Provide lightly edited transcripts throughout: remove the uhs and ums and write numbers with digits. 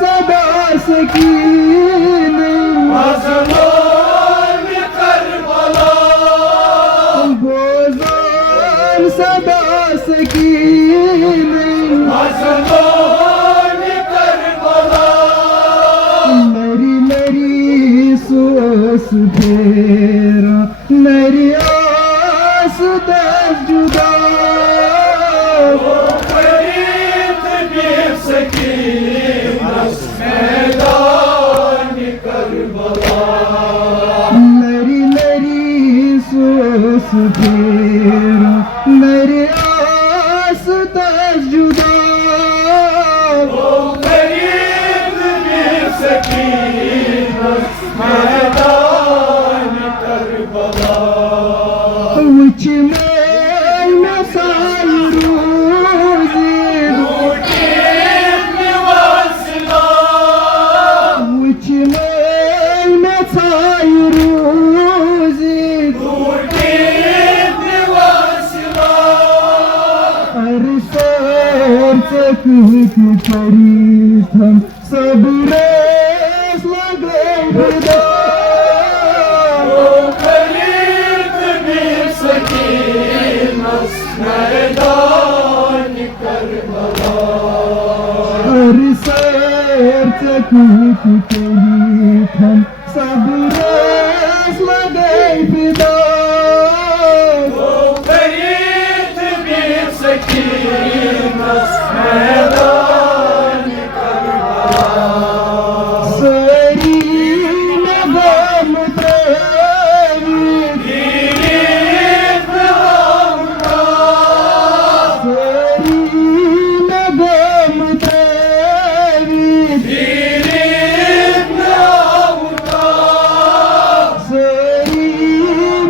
सदा सकीने मज़लूम करबला बोझान सदा सकीने मज़लूम करबला मेरी मेरी सोच फेरा मेरी आस दस जुदा खरीद भी सकीनस मैदान करबला मेरी मेरी सोच फेरा मेरी आस दस जुदा खरीद भी सकीनस मैदान Karbala which made me sayroozi which made me sayroozi अरसर तक करी थम सब रेस लगे खुदा मैदान करबला अरसर तक करी थम सब रेस लगे खुदा खरीद भी सकीनस मैदान करबला सरी में गम तेरी सरी में गम तेरी सरी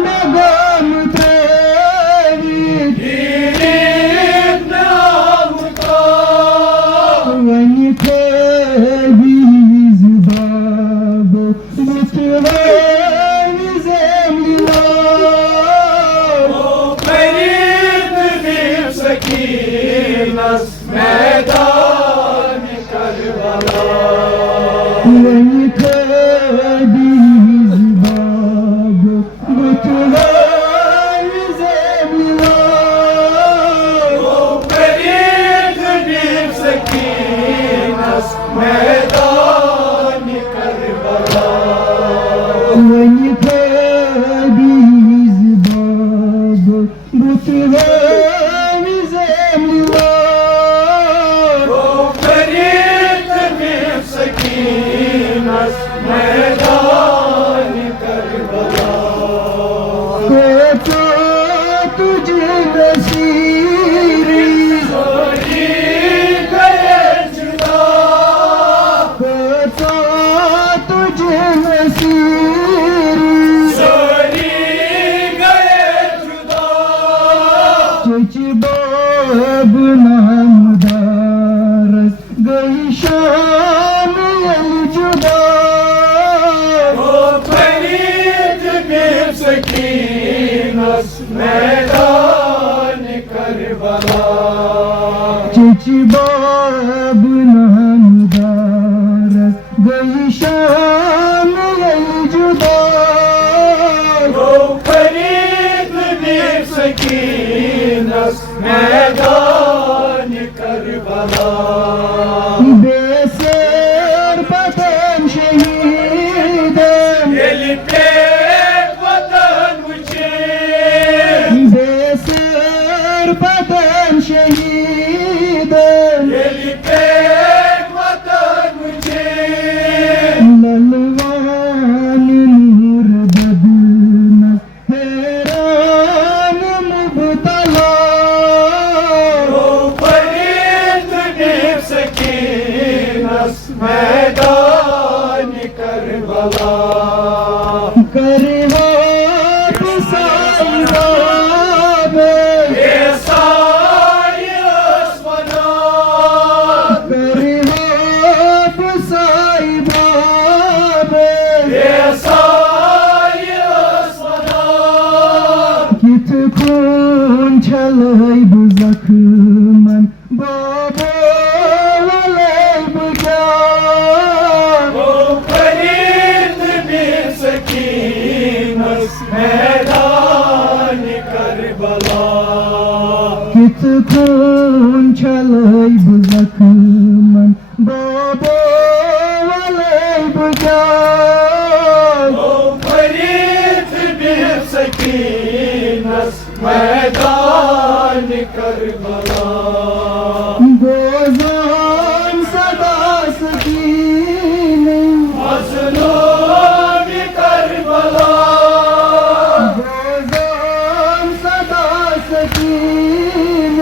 में गम तेरी when you tell me zibab with मैदान Karbala when you tell me zibab with खरीद भी सकीनस मैदान Karbala when you tell me zibab with खरीद भी सकीनस मैदान करबला तो तुझे नसीरी छोड़ी गए जुदा तो तुझे नसीरी छोड़ी गए जुदा तुझ बाब नामदारस गई शाम जुदा खरीद भी सकीनस मैदान करबला तुझ बाब नामदारस गई शाम जुदा खरीद भी सकीनस मैदान करबला बेसर बदन शहीद दिल पे वतन मुझे बेसर बदन शहीद दिल पे वतन मुझे ललवान नूर बदन हैरान मुबतला खरीद भी सकीनस मैदान करबला करवाट साईबाब करवाट साईबाब कित खून छलई बुजखमन बाबा वलई बुजा खून छलई जख्मन बाबो वलई बुजाय ओ फरीद बिन सकीनस मैदान करबला गोजान सदा सकीन मज़लूम करबला गोजान सदा सकीन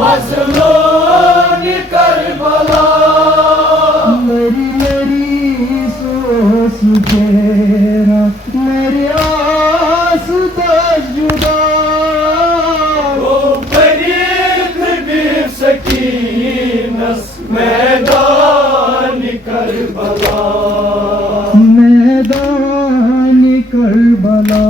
मज़लूम करबला मेरी मेरी सोच तेरा मेरी आस जुदा ओ फरीद बिन सकीनस मैदान करबला मैदान करबला।